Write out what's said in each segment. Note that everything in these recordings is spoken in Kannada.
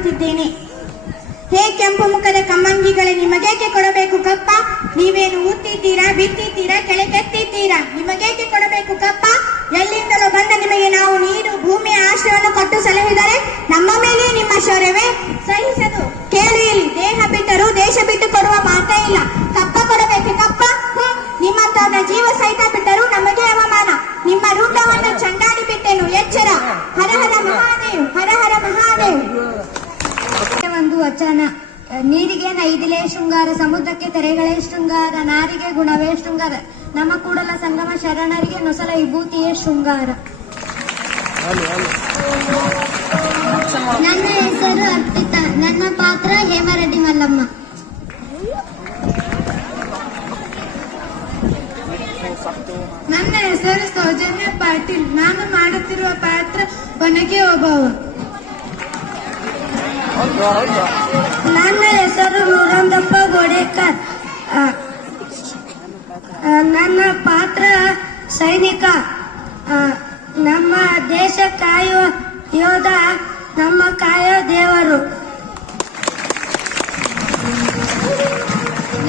ಮಾಡುತ್ತಿದ್ದೇನೆ. ಹೇ ಕೆಂಪು ಮುಖದ ಕಮ್ಮಂಗಿಗಳೇ, ನಿಮಗೇಕೆ ಕೊಡಬೇಕು ಕಪ್ಪ? ನೀವೇನು ಉತ್ತಿದ್ದೀರಾ, ಬಿತ್ತಿದ್ದೀರಾ, ಕೆಳಗೆತ್ತಿದ್ದೀರಾ? ನಿಮಗೇಕೆ ಕೊಡಬೇಕು ಕಪ್ಪ? ಎಲ್ಲಿಂದಲೂ ಬಂದ ನಿಮಗೆ ನಾವು ನೀರು ಭೂಮಿಯ ಆಶ್ರಯವನ್ನು ಕೊಟ್ಟು ಸಲಹಿದರೆ ನಮ್ಮ ಮೇಲೆ ನಿಮ್ಮ ಶೌರ್ಯವೇ ಸಹಿಸದು. ಕೇಳಿ ಇಲ್ಲಿ, ದೇಹ ಬಿಟ್ಟರು ದೇಶ ಬಿಟ್ಟು ಕೊಡುವ ಮಾತೇ ಇಲ್ಲ. ಕಪ್ಪ ಕೊಡಬೇಕು ಕಪ್ಪ? ನಿಮ್ಮಂತವರ ಜೀವ ಸಹಿತ ಬಿಟ್ಟರು ನಮಗೆ ಅವಮಾನ. ನಿಮ್ಮ ರೂಪವನ್ನು ಚಂಡಾಡಿ ಬಿಟ್ಟೆನು, ಎಚ್ಚರ. ಹರ ಹರ ಮಹಾದೇವ್, ಹರ ಹರ ಮಹಾದೇವ್. ಒಂದು ವಚನ: ನೀರಿಗೆ ನೈದಿಲೆ ಶೃಂಗಾರ, ಸಮುದ್ರಕ್ಕೆ ತೆರೆಗಳೇ ಶೃಂಗಾರ, ನಾರಿಗೆ ಗುಣವೇ ಶೃಂಗಾರ, ನಮ್ಮ ಕೂಡಲ ಸಂಗಮ ಶರಣರಿಗೆ ನೊಸಲ ವಿಭೂತಿಯೇ ಶೃಂಗಾರ. ನನ್ನ ಹೆಸರು ಅರ್ಪಿತಾ, ನನ್ನ ಪಾತ್ರ ಹೇಮರೆಡ್ಡಿ ಮಲ್ಲಮ್ಮ. ನನ್ನ ಹೆಸರು ಸೌಜನ್ಯ ಪಾಟೀಲ್, ನಾನು ಮಾಡುತ್ತಿರುವ ಪಾತ್ರ ಒನಕೆ ಓಬವ್ವ. ನನ್ನ ಹೆಸರು ನೂರಂದಪ್ಪ ಗೋಡೇಕರ್, ನನ್ನ ಪಾತ್ರ ಸೈನಿಕ. ನಮ್ಮ ದೇಶ ಕಾಯುವ ಯೋಧ, ನಮ್ಮ ಕಾಯೋ ದೇವರು.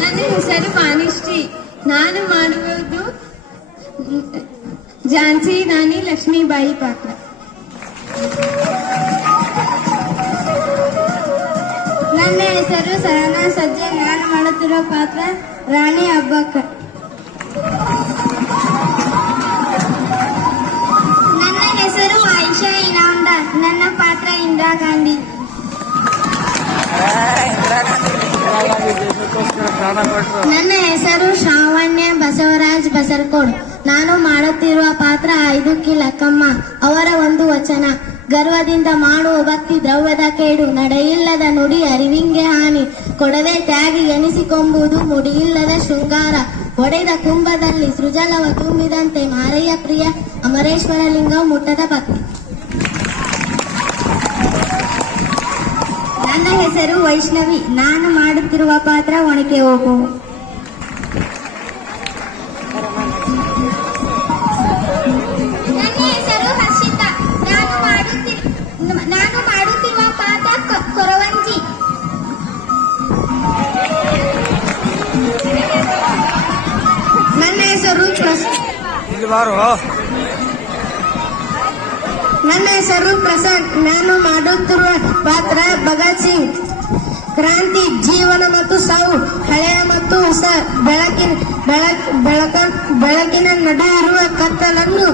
ನನ್ನ ಹೆಸರು ಮಾನಿಶ್ರೀ, ನಾನು ಮಾಡುವುದು ಝಾನ್ಸಿ ರಾಣಿ ಲಕ್ಷ್ಮೀಬಾಯಿ ಪಾತ್ರ. ನನ್ನ ಹೆಸರು ಸಹನಾ ಸಜ್ಜೆ, ನಾನು ಮಾಡುತ್ತಿರುವ ಪಾತ್ರ ರಾಣಿ ಅಬ್ಬಕ್ಕ. ನನ್ನ ಹೆಸರು ಆಯಿಷಾ ಇನಾಮ್ದಾರ್, ನನ್ನ ಪಾತ್ರ ಇಂದಿರಾ ಗಾಂಧಿ. ನನ್ನ ಹೆಸರು ಶ್ರಾವಣ್ಯ ಬಸವರಾಜ್ ಬಸರಕೋಡ್, ನಾನು ಮಾಡುತ್ತಿರುವ ಪಾತ್ರ ಐದುಕ್ಕಿ ಲಕ್ಕಮ್ಮ. ಅವರ ಒಂದು ವಚನ: ಗರ್ವದಿಂದ ಮಾಡುವ ಭಕ್ತಿ ದ್ರವ್ಯದ ಕೇಡು, ನಡೆಯಿಲ್ಲದ ನುಡಿ ಅರಿವಿಂಗೆ ಹಾನಿ, ಕೊಡವೆ ತ್ಯಾಗಿ ಎನಿಸಿಕೊಂಬುದು ಮುಡಿಯಿಲ್ಲದ ಶೃಂಗಾರ, ಒಡೆದ ಕುಂಭದಲ್ಲಿ ಸೃಜಲವ ತುಂಬಿದಂತೆ ಮಾರಯ್ಯ ಪ್ರಿಯ, ಅಮರೇಶ್ವರ ಲಿಂಗ ಮುಟ್ಟದ ಭಕ್ತಿ. ನನ್ನ ಹೆಸರು ವೈಷ್ಣವಿ, ನಾನು ಮಾಡುತ್ತಿರುವ ಪಾತ್ರ ಒಣಕೆ ಹೋಗು. ನನ್ನ ಹೆಸರು ಹರ್ಷಿತಾ, ನಾನು ಮಾಡುತ್ತಿರುವ ಪಾತ್ರ ಕೊರವಂಜಿ. ನನ್ನ ಹೆಸರು ಪ್ರಸಾದ್, ನಾನು ಮಾಡುತ್ತಿರುವ ಪಾತ್ರ ಭಗತ್ ಸಿಂಗ್. ಕ್ರಾಂತಿ, ಜೀವನ ಮತ್ತು ಸಾವು, ಹಳೆಯ ಮತ್ತು ಹೊಸ, ಬೆಳಕಿನ ನಡುವಿರುವ ಕತ್ತಲನ್ನು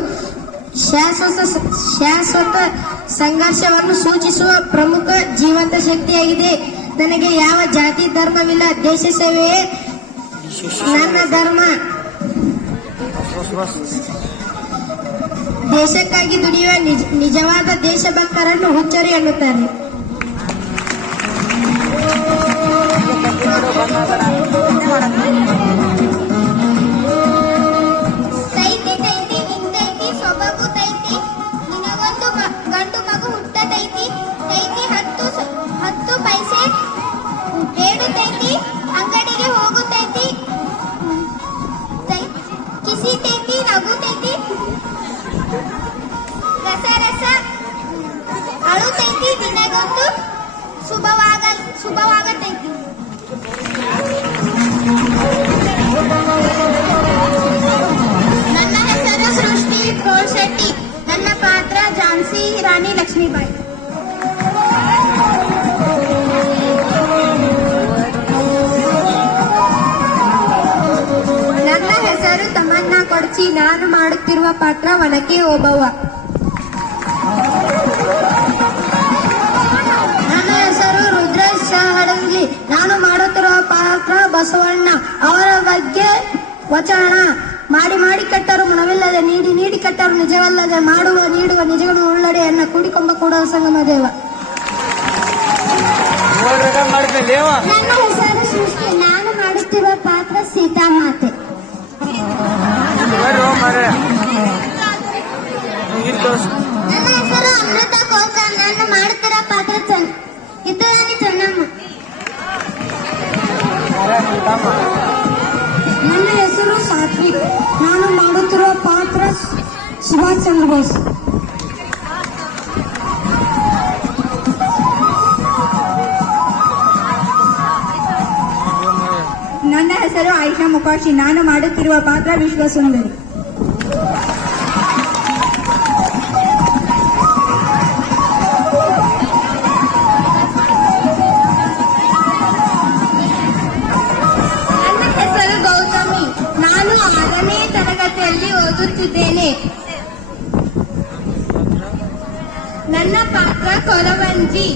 ಶಾಶ್ವತ ಸಂಘರ್ಷವನ್ನು ಸೂಚಿಸುವ ಪ್ರಮುಖ ಜೀವಂತ ಶಕ್ತಿಯಾಗಿದೆ. ನನಗೆ ಯಾವ ಜಾತಿ ಧರ್ಮವಿಲ್ಲ, ದೇಶ ಸೇವೆಯೇ ನನ್ನ ಧರ್ಮ. ದೇಶಕ್ಕಾಗಿ ದುಡಿಯುವ ನಿಜವಾದ ದೇಶಭಕ್ತರನ್ನು ಹುಚ್ಚರು ಎನ್ನುತ್ತಾರೆ. ತೈತಿ ತೈತಿ ನಿಂತೈತಿ ಸೊಬಗು ತೈತಿ, ನಿನಗೊಂದು ಗಂಡು ಮಗು ಹುಟ್ಟತೈತಿ, ತೈತಿ 10 ಪೈಸೆ ಬೇಡುತ್ತೈತಿ, ಅಂಗಡಿಗೆ ಹೋಗುತ್ತೈತಿ, ಕಿಸಿತೈತಿ ನಗುತ್ತೈತಿ, ರಸ ಅಳುತ್ತೈತಿ, ನಿನಗೊಂದು ಶುಭವಾಗತೈತಿ. ನನ್ನ ಹೆಸರು ಸೃಷ್ಟಿ ಶೆಟ್ಟಿ, ನನ್ನ ಪಾತ್ರ ಝಾನ್ಸಿ ರಾಣಿ ಲಕ್ಷ್ಮೀಬಾಯಿ. ನನ್ನ ಹೆಸರು ತಮನ್ನಾ ಕೊಡ್ಚಿ, ನಾನು ಮಾಡುತ್ತಿರುವ ಪಾತ್ರ ಒನಕೆ ಓಬವ್ವ. ನನ್ನ ಹೆಸರು ರುದ್ರೇಶ್ ಹಡಂಗಿ, ನಾನು ಮಾಡುತ್ತಿರುವ ಪಾತ್ರ ಬಸವಣ್ಣ. ಅವರ ಬಗ್ಗೆ ವಚನ: ಮಾಡಿ ಕಟ್ಟರು ಮನವಿಲ್ಲದೆ, ನೀಡಿ ಕಟ್ಟರು ನಿಜವಲ್ಲದೆ, ನೀಡುವ ನಿಜಗಳು ಉಳ್ಳಡೆಯನ್ನ ಕೂಡಿಕೊಂಬ ಕೂಡುವ ಸಂಗಮ ದೇವ. ನನ್ನ ಹೆಸರು ಸೃಷ್ಟಿ, ನಾನು ಮಾಡುತ್ತಿರುವ ಪಾತ್ರ ಸೀತಾಮಾತೆ. ನನ್ನ ಹೆಸರು ಅಮೃತ ಕೋಕರ್, ನಾನು ಮಾಡುತ್ತಿರುವ ಪಾತ್ರ ಕಿತ್ತೂರಾಣಿ ಚೆನ್ನಮ್ಮ. ನನ್ನ ಹೆಸರು ಸಾತ್ವಿಕ್, ನಾನು ಮಾಡುತ್ತಿರುವ ಪಾತ್ರ ಸುಭಾಷ್ ಚಂದ್ರ ಬೋಸ್. ಹೆಸರು ಆಯಿಷಾ ಮುಕಾಶಿ. ನಾನು ಮಾಡುತ್ತಿರುವ ಪಾತ್ರ ವಿಶ್ವಸುಂದರಿ. ನನ್ನ ಹೆಸರು ಗೌತಮಿ. ನಾನು 6ನೇ ತರಗತಿಯಲ್ಲಿ ಓದುತ್ತಿದ್ದೇನೆ. ನನ್ನ ಪಾತ್ರ ಕೊರವಂಜಿ.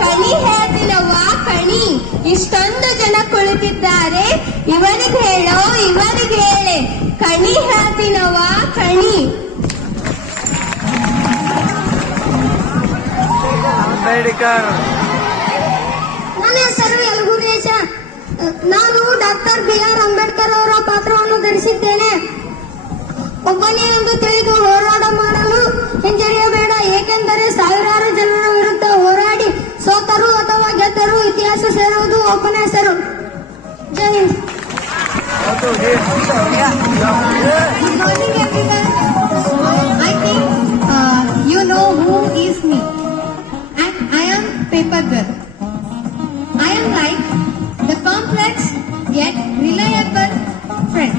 ಕಣಿ ಹೇಳ್ತಿನವ್ವ ಕಣಿ. ಇಷ್ಟೊಂದು ಜನ ಕುಳಿತಿದ್ದಾರೆ, ಇವನಿಗೆ ಹೇಳೋ ಇವನಿಗೆ ಹೇಳೆ. ಕಣಿ ಹೇಳ್ತಿನವ್ವ ಕಣಿ. ನನ್ನ ಹೆಸರು ಯಲಗುರೇಶ. ನಾನು ಡಾಕ್ಟರ್ BR ಅಂಬೇಡ್ಕರ್ ಅವರ ಪಾತ್ರವನ್ನು ಧರಿಸಿದ್ದೇನೆ. ಒಬ್ಬನೇ ಎಂದು ತಿಳಿದು ಹೋರಾಟ ಮಾಡಲು ಹಿಂಜರಿಯಬೇಡ, ಏಕೆಂದರೆ ಸಾವಿರಾರು ಜನರ ವಿರುದ್ಧ ಹೋರಾಡಿ ಸೋತರು ಅಥವಾ ಗೆದ್ದರು ಇತಿಹಾಸ ಸೇರುವುದು ಒಬ್ಬನ ಹೆಸರು. ಜೈ Hind. Good morning everyone. I think you know who is me. And I am Paper Girl. I am like the complex yet reliable friend.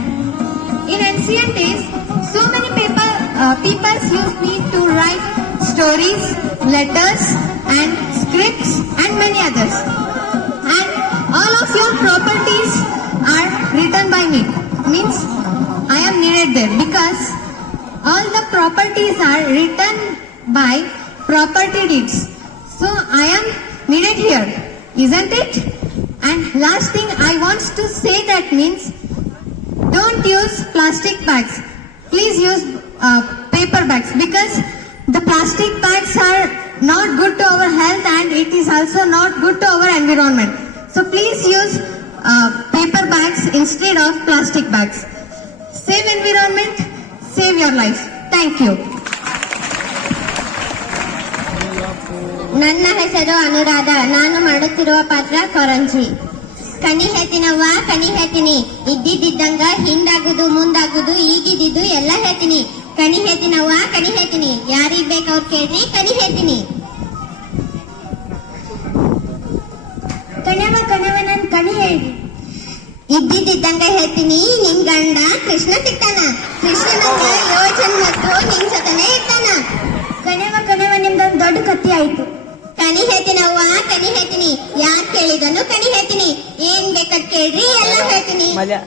In ancient days, so many people used me to write stories, letters, and scripts, and many others. And all of your properties are written by me. Means I am needed there because all the properties are written by property deeds. So I am needed here, isn't it? And last thing I want to say that means don't use plastic bags. Please use paper bags because the plastic bags are not good to our health and it is also not good to our environment. So please use paper bags instead of plastic bags. Save environment, save your life. Thank you. ನನ್ನ ಹೆಸರು ಅನುರಾಧ. ನಾನು ಮಾಡುತ್ತಿರುವ ಪಾತ್ರ ಕೊರಂಜಿ. ಕಣಿ ಹೇಳ್ತೀನವ್ವ ಕಣಿ ಹೇಳ್ತೀನಿ. ಇದ್ದಿದ್ದಂಗ ಹಿಂದಾಗುದು ಮುಂದಾಗುದು ಈಗಿದ್ದು ಎಲ್ಲ ಹೇಳ್ತೀನಿ. ಕಣಿ ಹೇಳ್ತೀನವ್ವ ಕಣಿ ಹೇಳ್ತೀನಿ. ಯಾರಿಗ್ ಬೇಕು ಅವ್ರು ಕೇಳ್ರಿ, ಕಣಿ ಹೇಳ್ತೀನಿ. ಕಣವ ನನ್ ಕಣಿ ಹೇಳಿ. ಇದ್ದಿದ್ದಂಗ ಹೇಳ್ತೀನಿ. ನಿನ್ ಗಂಡ ಕೃಷ್ಣ ಸಿಗ್ತಾನ. ಕೃಷ್ಣನಂಗ 7 ಜನ್ಮಕ್ಕೂ ನಿನ್ ಜೊತೆನೆ ಇರ್ತಾನ. ಕಣವ ನಿಮ್ದೊಂದು ದೊಡ್ಡ ಕತ್ತಿ ಆಯ್ತು. ಕಣಿ ಹೇಳ್ತೀನವ್ವ ಕಣಿ ಹೇಳ್ತೀನಿ. ಯಾರ್ ಕೇಳಿದನು ಕಣಿ ಹೇಳ್ತೀನಿ. ಏನ್ ಬೇಕಾದ್ ಕೇಳ್ರಿ ಎಲ್ಲ ಹೇಳ್ತೀನಿ. ಮಜಾ